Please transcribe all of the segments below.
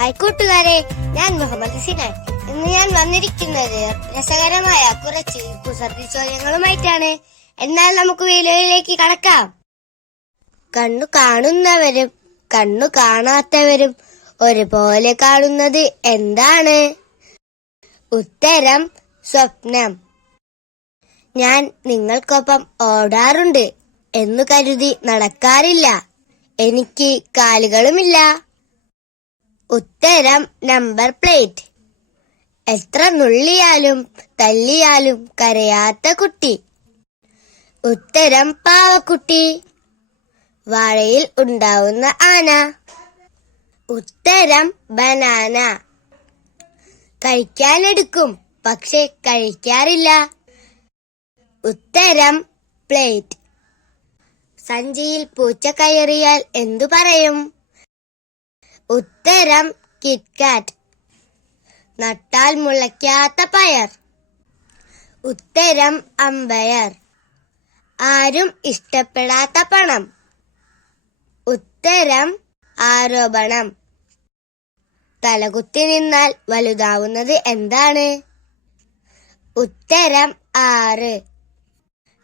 Hi കൂട്ടുകാരെ, ഞാൻ മുഹമ്മദ് സിനാൻ. ഇന്ന് ഞാൻ വന്നിരിക്കുന്നത് രസകരമായ കുറച്ച് കുസൃതി ചോദ്യങ്ങളുമായിട്ടാണ്. എന്നാൽ നമുക്ക് വീഡിയോയിലേക്ക് കടക്കാം. കണ്ണു കാണുന്നവരും കണ്ണു കാണാത്തവരും ഒരുപോലെ കാണുന്നത് എന്താണ്? ഉത്തരം സ്വപ്നം. ഞാൻ നിങ്ങൾക്കൊപ്പം ഓടാറുണ്ട് എന്നു കരുതി നടക്കാറില്ല. എനിക്ക് കാലുകളുമില്ല. ഉത്തരം നമ്പർ പ്ലേറ്റ്. എത്ര നുള്ളിയാലും തല്ലിയാലും കരയാത്ത കുട്ടി. ഉത്തരം പാവക്കുട്ടി. വാഴയിൽ ഉണ്ടാവുന്ന ആന. ഉത്തരം ബനാന. കഴിക്കാനെടുക്കും പക്ഷെ കഴിക്കാറില്ല. ഉത്തരം പ്ലേറ്റ്. സഞ്ചിയിൽ പൂച്ച കയറിയാൽ എന്തു പറയും? ഉത്തരം കിറ്റ്കാറ്റ്. നട്ടാൽ മുളയ്ക്കാത്ത പയർ. ഉത്തരം അമ്പയർ. ആരും ഇഷ്ടപ്പെടാത്ത പണം. ഉത്തരം ആരോപണം. തലകുത്തി നിന്നാൽ വലുതാവുന്നത് എന്താണ്? ഉത്തരം 6.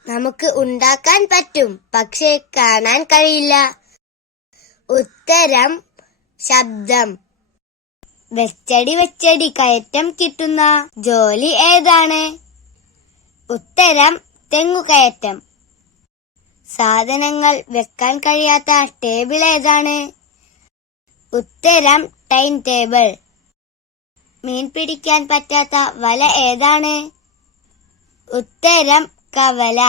നമുക്ക് ഉണ്ടാക്കാൻ പറ്റും പക്ഷെ കാണാൻ കഴിയില്ല. ഉത്തരം ശബ്ദം. വെച്ചടി വെച്ചടി കയറ്റം കിട്ടുന്ന ജോലി ഏതാണ്? ഉത്തരം തെങ്ങുകയറ്റം. സാധനങ്ങൾ വെക്കാൻ കഴിയാത്ത ടേബിൾ ഏതാണ്? ഉത്തരം ടൈം ടേബിൾ. മീൻ പിടിക്കാൻ പറ്റാത്ത വല ഏതാണ്? ഉത്തരം കവല.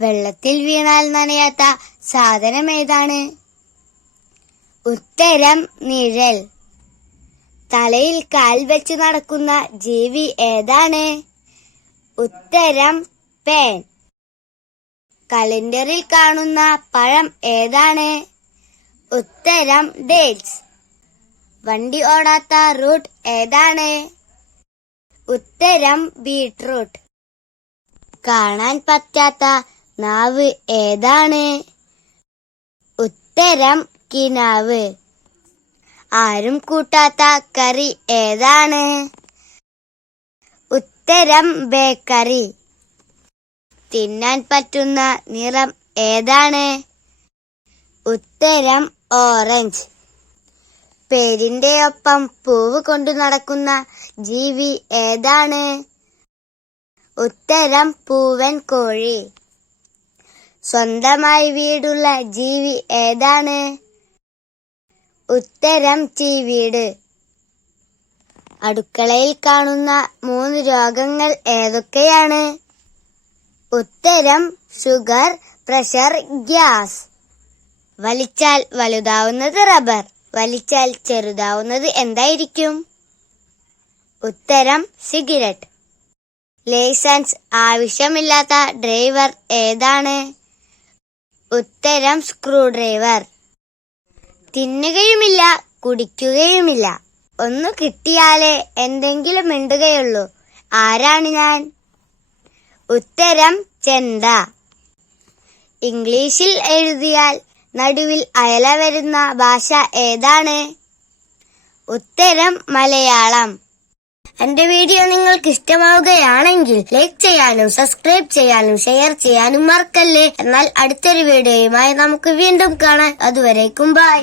വെള്ളത്തിൽ വീണാൽ നനയാത്ത സാധനം ഏതാണ്? ഉത്തരം നിഴൽ. തലയിൽ കാൽ വെച്ച് നടക്കുന്ന ജീവി ഏതാണ്? ഉത്തരം പേൻ. കലണ്ടറിൽ കാണുന്ന പഴം ഏതാണ്? ഉത്തരം ഡേറ്റ്സ്. വണ്ടി ഓടാത്ത റൂട്ട് ഏതാണ്? ഉത്തരം ബീട്രൂട്ട്. കാണാൻ പറ്റാത്ത നാവ് ഏതാണ്? ഉത്തരം കിനാവ്. ആരും കൂട്ടാത്ത കറി ഏതാണ്? ഉത്തരം ബേക്കറി. തിന്നാൻ പറ്റുന്ന നിറം ഏതാണ്? ഉത്തരം ഓറഞ്ച്. പേരിന്റെ ഒപ്പം പൂവ് കൊണ്ടു നടക്കുന്ന ജീവി ഏതാണ്? ഉത്തരം പൂവൻ കോഴി. സ്വന്തമായി വീടുള്ള ജീവി ഏതാണ്? ഉത്തരം ചീവീട്. അടുക്കളയിൽ കാണുന്ന 3 രോഗങ്ങൾ ഏതൊക്കെയാണ്? ഉത്തരം ഷുഗർ, പ്രഷർ, ഗ്യാസ്. വലിച്ചാൽ വലുതാവുന്നത് റബ്ബർ. വലിച്ചാൽ ചെറുതാവുന്നത് എന്തായിരിക്കും? ഉത്തരം സിഗരറ്റ്. ലൈസൻസ് ആവശ്യമില്ലാത്ത ഡ്രൈവർ ഏതാണ്? ഉത്തരം സ്ക്രൂ ഡ്രൈവർ. തിന്നുകയുമില്ല കുടിക്കുകയുമില്ല. ഒന്നു കിട്ടിയാലേ എന്തെങ്കിലും മിണ്ടുകയുള്ളൂ. ആരാണ് ഞാൻ? ഉത്തരം ചെണ്ട. ഇംഗ്ലീഷിൽ എഴുതിയാൽ നടുവിൽ അയല വരുന്ന ഭാഷ ഏതാണ്? ഉത്തരം മലയാളം. എന്റെ വീഡിയോ നിങ്ങൾക്ക് ഇഷ്ടമാവുകയാണെങ്കിൽ ലൈക്ക് ചെയ്യാനും സബ്സ്ക്രൈബ് ചെയ്യാനും ഷെയർ ചെയ്യാനും മറക്കല്ലേ. എന്നാൽ അടുത്തൊരു വീഡിയോയുമായി നമുക്ക് വീണ്ടും കാണാം. അതുവരേക്കും ബൈ.